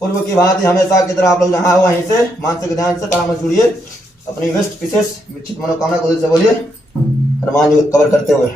पूर्व की भांति हमेशा की तरह आप लोग जहाँ वहीं से मानसिक ध्यान से ताल में जुड़िए, अपनी विष्ट विशेष विचित मनोकामना को दिल से बोलिए, हनुमान जी को कवर करते हुए।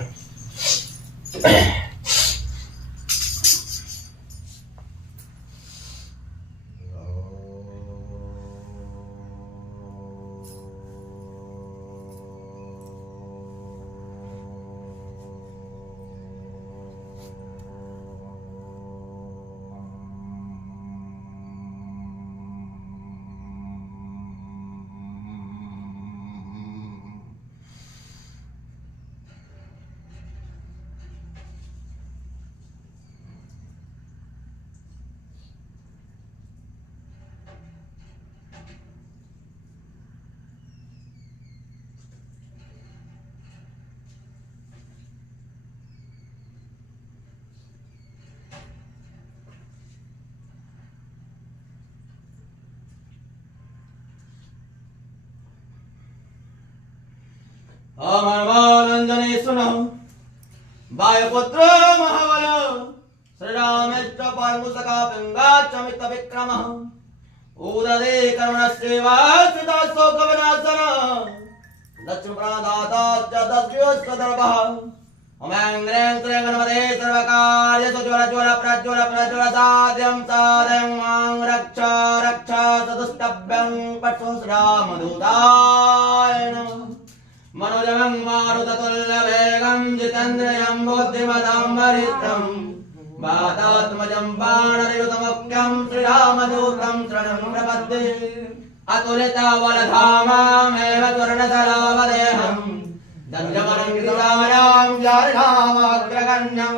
अमरवानंजनेश्वरः वायुपुत्र महाबल श्रीरामेश्वर परमुसका पिंगाचमित विक्रमः उदरे कर्मणस्येवा सुता शोकविनाशन लक्ष्मीप्रादाता च दस्योस्तदर्भः अमङ्ग्रें श्रीगणपते सर्वकार्य सुज्वल ज्वल प्रज्वल प्रज्वल साध्यं साध्यं मां रक्ष रक्ष सदुष्टभ्यं पठो श्रीरामदूताय नमः मनोजवं मारुततुल्यवेगं जितेन्द्रियं बुद्धिमतां वरिष्ठं वातात्मजं बाणरयुतमुख्यं श्रीरामदूतं शरणं प्रपद्ये अतुलितबलधामामेव त्वरणतलावदेहं दण्डमलङ्कृतानां जारिणामग्रगण्यं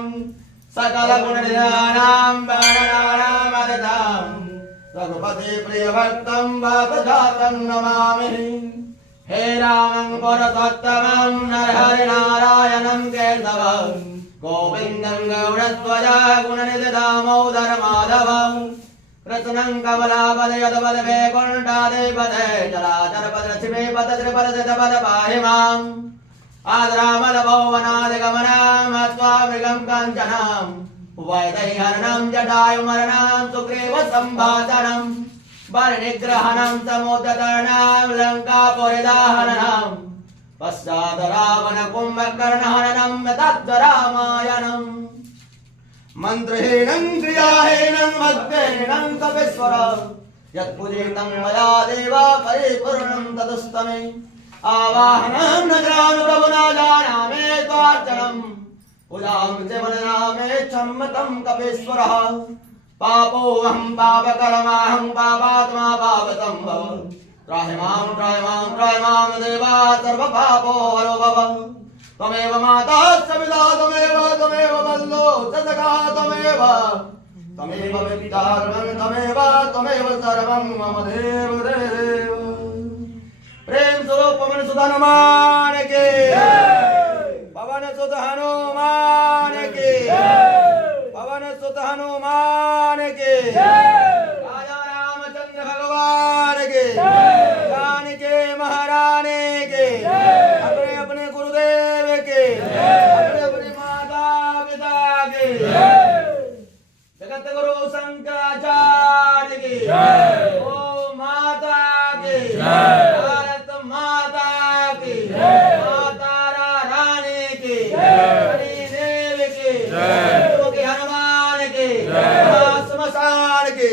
सकलगुणनिधानां बाणनानामदितां रघुपते प्रियभक्तं वातजातं नमामि। हे रामं पुरुषोत्तमं नरहरिनारायणं केशवं गोविन्दं गौरध्वजा गुणनिधिदामोदर माधवं कृष्णं कमलापदे यदपद वैकुण्ठादिपदे चराचरपद लक्ष्मीपद श्रीपद सिद्धपद पाहि माम् आद्रामलभौवनादिगमनं मत्वामृगं काञ्चनं वैदैहरणं जटायुमरणं सुग्रीवसम्भाषणं वरनिग्रहणं समुद्रतरणं लङ्कापुरीदाहरणं पश्चात् रावणकुम्भकर्णहरणं तद्रामायणं मन्त्रहीनं क्रियाहीनं भक्तिहीनं कपीश्वरं यत्पूजितं मया देव परिपूर्णं तदुस्तमे आवाहनं न जानामि प्रभु न जानामि त्वार्चनं पूजां च वदनामि सम्मतं कपीश्वरः पापोऽहं पापकर्माहं पापात्मा पापसम्भव त्राहि मां देवा सर्वपापो हरो भव त्वमेव माता च पिता त्वमेव बन्धो च सखा त्वमेव पिता त्वमेव सर्वं मम देव देव। प्रेम स्वरूप पवन सुत हनुमान के पवन सुत हनुमान के पवन सुत हनुमान के राजा रामचंद्र भगवान के जानकी महारानी के अपने अपने गुरुदेव के अपने अपने माता पिता के जगत गुरु शंकराचार्य की ओ माता की भारत माता की माता रानी की हरि देव की हनुमान की श्मशान की